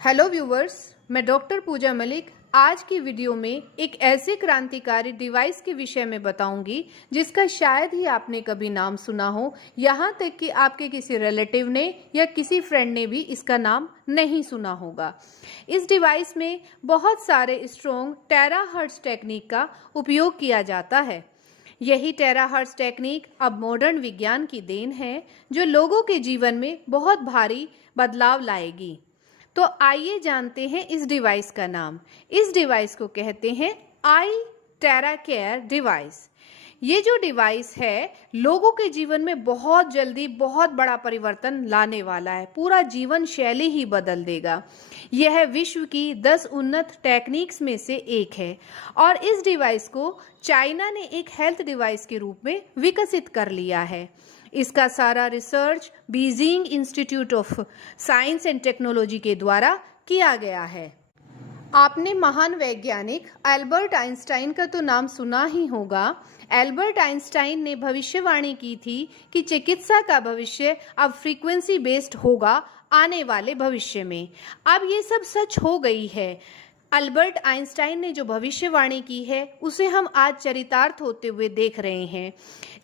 Hello viewers, मैं doctor पूजा मलिक आज की वीडियो में एक ऐसे क्रांतिकारी डिवाइस के विषय में बताऊंगी जिसका शायद ही आपने कभी नाम सुना हो, यहाँ तक कि आपके किसी रिलेटिव ने या किसी फ्रेंड ने भी इसका नाम नहीं सुना होगा। इस डिवाइस में बहुत सारे स्ट्रॉन्ग टेराहर्ट्ज टेक्निक का उपयोग किया जाता है। यही टेराहर्ट्ज टेक्निक अब मॉडर्न विज्ञान की देन है जो लोगों के जीवन में बहुत भारी बदलाव लाएगी। तो आइए जानते हैं इस डिवाइस का नाम। इस डिवाइस को कहते हैं आई टेरा केयर डिवाइस। ये जो डिवाइस है लोगों के जीवन में बहुत जल्दी बहुत बड़ा परिवर्तन लाने वाला है, पूरा जीवन शैली ही बदल देगा। यह विश्व की 10 उन्नत टेक्निक्स में से एक है और इस डिवाइस को चाइना ने एक हेल्थ डिवाइस के रूप में विकसित कर लिया है। इसका सारा research Beijing institute of science and technology के द्वारा किया गया है। आपने महान वैज्ञानिक एल्बर्ट आइंस्टाइन का तो नाम सुना ही होगा। एल्बर्ट आइंस्टाइन ने भविष्यवाणी की थी कि चिकित्सा का भविष्य अब फ्रीक्वेंसी बेस्ड होगा आने वाले भविष्य में। अब ये सब सच हो गई है। एल्बर्ट आइंस्टाइन ने जो भविष्यवाणी की है उसे हम आज चरितार्थ होते हुए देख रहे हैं।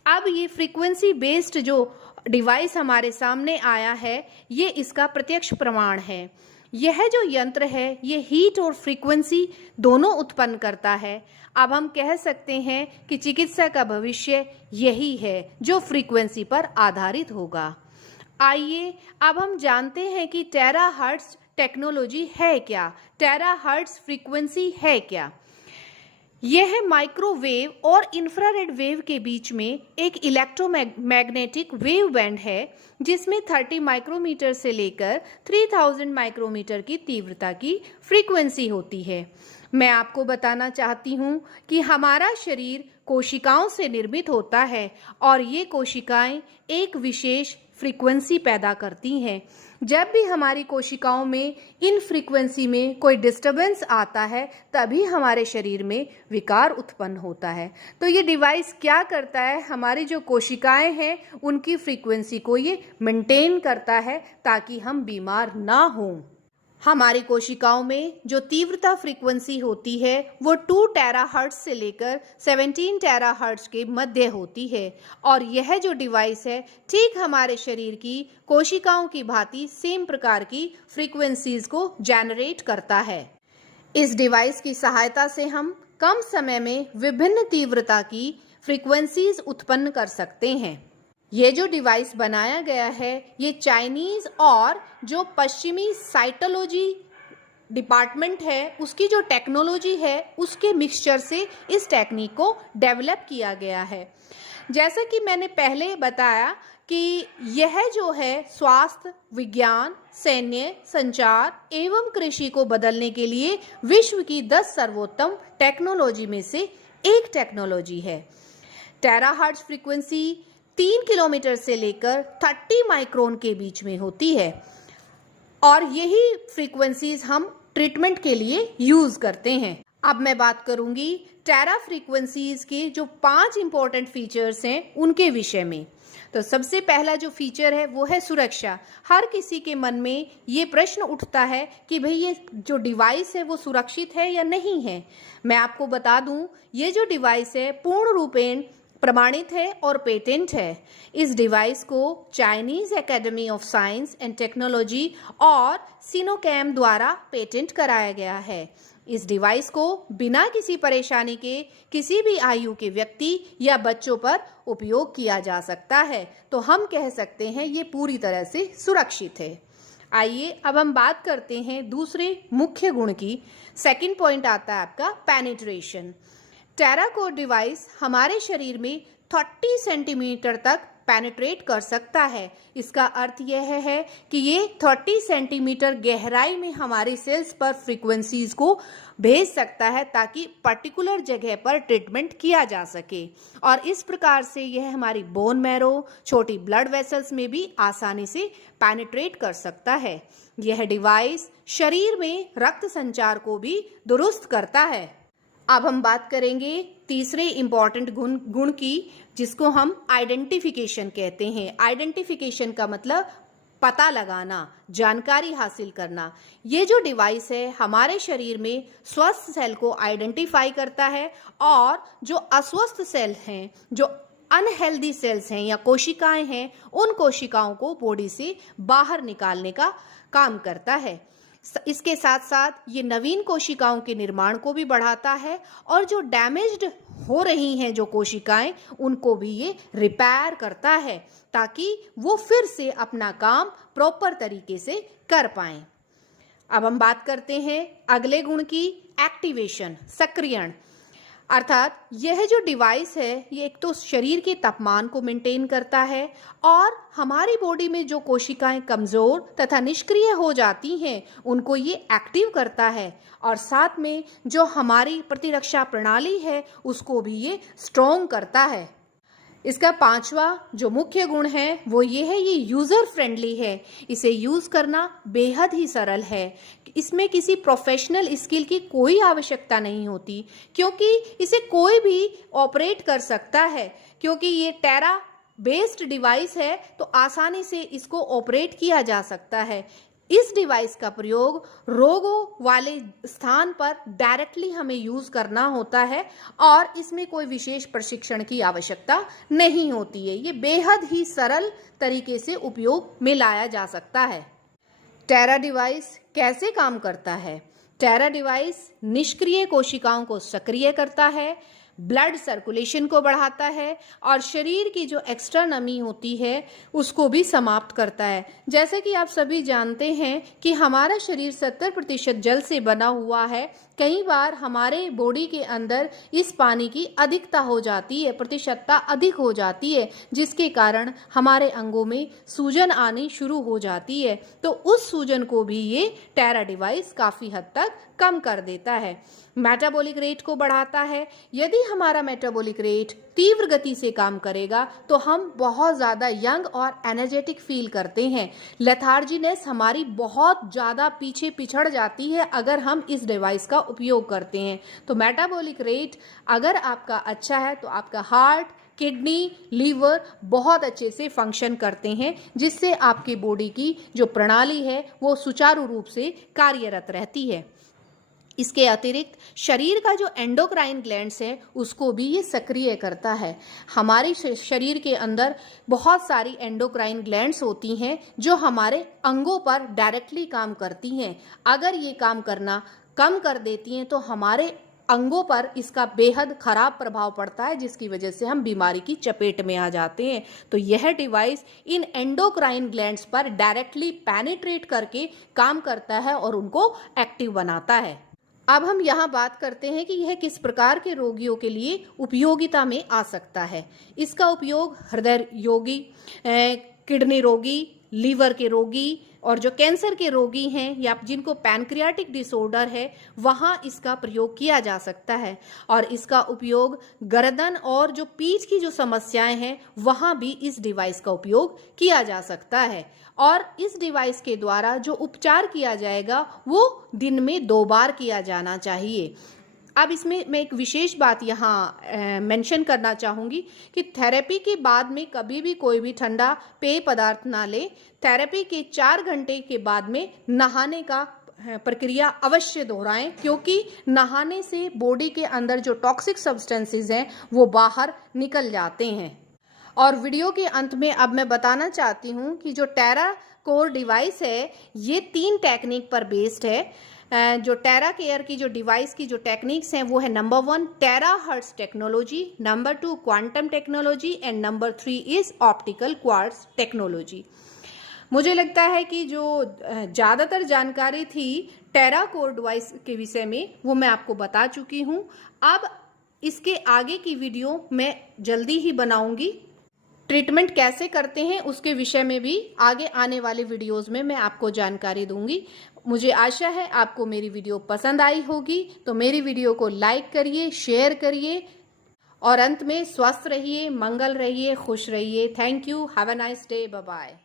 अब ये फ्रीक्वेंसी बेस्ड जो डिवाइस हमारे सामने आया है ये इसका प्रत्यक्ष प्रमाण है। यह जो यंत्र है ये हीट और फ्रीक्वेंसी दोनों उत्पन्न करता है। अब हम कह सकते हैं कि चिकित्सा का भविष्य यही है जो फ्रीक्वेंसी पर आधारित होगा। आइए अब हम जानते हैं कि टेराहर्ट्ज टेक्नोलॉजी है क्या, टेराहर्ट्ज फ्रीक्वेंसी है क्या। यह माइक्रोवेव और इंफ्रारेड वेव के बीच में एक इलेक्ट्रोमैग्नेटिक वेव बैंड है जिसमें 30 माइक्रोमीटर से लेकर 3000 माइक्रोमीटर की तीव्रता की फ्रीक्वेंसी होती है। मैं आपको बताना चाहती हूँ कि हमारा शरीर कोशिकाओं से निर्मित होता है और ये कोशिकाएं एक विशेष फ्रीक्वेंसी पैदा करती हैं। जब भी हमारी कोशिकाओं में इन फ्रीक्वेंसी में कोई डिस्टरबेंस आता है तभी हमारे शरीर में विकार उत्पन्न होता है। तो ये डिवाइस क्या करता है, हमारी जो कोशिकाएं हैं उनकी फ्रीक्वेंसी को ये मेंटेन करता है ताकि हम बीमार ना हों। हमारी कोशिकाओं में जो तीव्रता फ्रीक्वेंसी होती है वो 2 टेराहर्ट्ज से लेकर 17 टेराहर्ट्ज के मध्य होती है और यह जो डिवाइस है ठीक हमारे शरीर की कोशिकाओं की भांति सेम प्रकार की फ्रीक्वेंसीज को जनरेट करता है। इस डिवाइस की सहायता से हम कम समय में विभिन्न तीव्रता की फ्रीक्वेंसीज उत्पन्न कर सकते हैं। ये जो डिवाइस बनाया गया है ये चाइनीज़ और जो पश्चिमी साइटोलॉजी डिपार्टमेंट है उसकी जो टेक्नोलॉजी है उसके मिक्सचर से इस टेक्निक को डेवलप किया गया है। जैसा कि मैंने पहले बताया कि यह जो है स्वास्थ्य, विज्ञान, सैन्य, संचार एवं कृषि को बदलने के लिए विश्व की 10 सर्वोत्तम टेक्नोलॉजी में से एक टेक्नोलॉजी है। टेराहर्ट्ज फ्रीक्वेंसी 3 किलोमीटर से लेकर 30 माइक्रोन के बीच में होती है और यही फ्रीक्वेंसीज हम ट्रीटमेंट के लिए यूज करते हैं। अब मैं बात करूंगी टेरा फ्रीक्वेंसीज के जो 5 इंपॉर्टेंट फीचर्स हैं उनके विषय में। तो सबसे पहला जो फीचर है वो है सुरक्षा। हर किसी के मन में ये प्रश्न उठता है कि भाई ये जो डिवाइस है वो सुरक्षित है या नहीं है। मैं आपको बता दूं ये जो डिवाइस है पूर्ण रूपेण प्रमाणित है और पेटेंट है। इस डिवाइस को Chinese academy of science and technology और सिनोकैम द्वारा पेटेंट कराया गया है। इस डिवाइस को बिना किसी परेशानी के किसी भी आयु के व्यक्ति या बच्चों पर उपयोग किया जा सकता है। तो हम कह सकते हैं ये पूरी तरह से सुरक्षित है। आइए अब हम बात करते हैं दूसरे मुख्य गुण की। सेकंड पॉइंट आता है आपका पेनिट्रेशन। टेराकोर डिवाइस हमारे शरीर में 30 सेंटीमीटर तक पेनिट्रेट कर सकता है। इसका अर्थ यह है कि ये 30 सेंटीमीटर गहराई में हमारी सेल्स पर फ्रीक्वेंसीज को भेज सकता है ताकि पर्टिकुलर जगह पर ट्रीटमेंट किया जा सके और इस प्रकार से यह हमारी बोन मैरो, छोटी ब्लड वेसल्स में भी आसानी से पेनिट्रेट कर सकता है। यह डिवाइस शरीर में रक्त संचार को भी दुरुस्त करता है। अब हम बात करेंगे तीसरे इंपॉर्टेंट गुण की जिसको हम आइडेंटिफिकेशन कहते हैं। आइडेंटिफिकेशन का मतलब पता लगाना, जानकारी हासिल करना। ये जो डिवाइस है हमारे शरीर में स्वस्थ सेल को आइडेंटिफाई करता है और जो अस्वस्थ सेल हैं, जो अनहेल्दी सेल्स हैं या कोशिकाएं हैं, उन कोशिकाओं को बॉडी से बाहर निकालने का काम करता है। इसके साथ साथ ये नवीन कोशिकाओं के निर्माण को भी बढ़ाता है और जो डैमेज्ड हो रही हैं जो कोशिकाएं, उनको भी ये रिपेयर करता है ताकि वो फिर से अपना काम प्रॉपर तरीके से कर पाएं। अब हम बात करते हैं अगले गुण की, एक्टिवेशन, सक्रियण। अर्थात यह जो डिवाइस है ये एक तो शरीर के तापमान को मेंटेन करता है और हमारी बॉडी में जो कोशिकाएं कमज़ोर तथा निष्क्रिय हो जाती हैं उनको ये एक्टिव करता है और साथ में जो हमारी प्रतिरक्षा प्रणाली है उसको भी ये स्ट्रॉन्ग करता है। इसका पांचवा जो मुख्य गुण है वो ये है, ये यूज़र फ्रेंडली है। इसे यूज़ करना बेहद ही सरल है। इसमें किसी प्रोफेशनल स्किल की कोई आवश्यकता नहीं होती क्योंकि इसे कोई भी ऑपरेट कर सकता है। क्योंकि ये टेरा बेस्ड डिवाइस है तो आसानी से इसको ऑपरेट किया जा सकता है। इस डिवाइस का प्रयोग रोगों वाले स्थान पर डायरेक्टली हमें यूज़ करना होता है और इसमें कोई विशेष प्रशिक्षण की आवश्यकता नहीं होती है। ये बेहद ही सरल तरीके से उपयोग में लाया जा सकता है। टेरा डिवाइस कैसे काम करता है? टेरा डिवाइस निष्क्रिय कोशिकाओं को सक्रिय करता है, ब्लड सर्कुलेशन को बढ़ाता है और शरीर की जो एक्स्ट्रा नमी होती है उसको भी समाप्त करता है। जैसे कि आप सभी जानते हैं कि हमारा शरीर 70% जल से बना हुआ है। कई बार हमारे बॉडी के अंदर इस पानी की अधिकता हो जाती है, प्रतिशतता अधिक हो जाती है, जिसके कारण हमारे अंगों में सूजन आनी शुरू हो जाती है। तो उस सूजन को भी ये टेरा डिवाइस काफ़ी हद तक कम कर देता है। मेटाबॉलिक रेट को बढ़ाता है। यदि हमारा मेटाबॉलिक रेट तीव्र गति से काम करेगा तो हम बहुत ज़्यादा यंग और एनर्जेटिक फील करते हैं। लेथार्जीनेस हमारी बहुत ज़्यादा पीछे पिछड़ जाती है अगर हम इस डिवाइस का उपयोग करते हैं। तो मेटाबॉलिक रेट अगर आपका अच्छा है तो आपका हार्ट, किडनी, लीवर बहुत अच्छे से फंक्शन करते हैं, जिससे आपकी बॉडी की जो प्रणाली है वो सुचारू रूप से कार्यरत रहती है। इसके अतिरिक्त शरीर का जो एंडोक्राइन ग्लैंड्स है उसको भी ये सक्रिय करता है। हमारे शरीर के अंदर बहुत सारी एंडोक्राइन ग्लैंड्स होती हैं जो हमारे अंगों पर डायरेक्टली काम करती हैं। अगर ये काम करना कम कर देती हैं तो हमारे अंगों पर इसका बेहद खराब प्रभाव पड़ता है, जिसकी वजह से हम बीमारी की चपेट में आ जाते हैं। तो यह डिवाइस इन एंडोक्राइन ग्लैंड्स पर डायरेक्टली पेनिट्रेट करके काम करता है और उनको एक्टिव बनाता है। अब हम यहाँ बात करते हैं कि यह किस प्रकार के रोगियों के लिए उपयोगिता में आ सकता है। इसका उपयोग हृदय रोगी, किडनी रोगी, लीवर के रोगी और जो कैंसर के रोगी हैं या जिनको पैनक्रियाटिक डिसऑर्डर है वहाँ इसका प्रयोग किया जा सकता है। और इसका उपयोग गर्दन और जो पीठ की जो समस्याएं हैं वहाँ भी इस डिवाइस का उपयोग किया जा सकता है। और इस डिवाइस के द्वारा जो उपचार किया जाएगा वो दिन में 2 बार किया जाना चाहिए। अब इसमें मैं एक विशेष बात यहाँ मेंशन करना चाहूँगी कि थेरेपी के बाद में कभी भी कोई भी ठंडा पेय पदार्थ ना ले। थेरेपी के 4 घंटे के बाद में नहाने का प्रक्रिया अवश्य दोहराएं, क्योंकि नहाने से बॉडी के अंदर जो टॉक्सिक सब्सटेंसेस हैं वो बाहर निकल जाते हैं। और वीडियो के अंत में अब मैं बताना चाहती हूँ कि जो टेरा कोर डिवाइस है ये 3 टेक्निक पर बेस्ड है। जो टेरा केयर की जो डिवाइस की जो टेक्निक्स हैं वो है number 1 tera hertz technology, number 2 quantum technology and number 3 is optical quartz technology. मुझे लगता है कि जो ज़्यादातर जानकारी थी टेरा कोर डिवाइस के विषय में वो मैं आपको बता चुकी हूँ। अब इसके आगे की वीडियो मैं जल्दी ही बनाऊंगी। ट्रीटमेंट कैसे करते हैं उसके विषय में भी आगे आने वाले वीडियोस में मैं आपको जानकारी दूंगी। मुझे आशा है आपको मेरी वीडियो पसंद आई होगी, तो मेरी वीडियो को लाइक करिए, शेयर करिए और अंत में स्वस्थ रहिए, मंगल रहिए, खुश रहिए। Thank you. Have a nice day. Bye bye.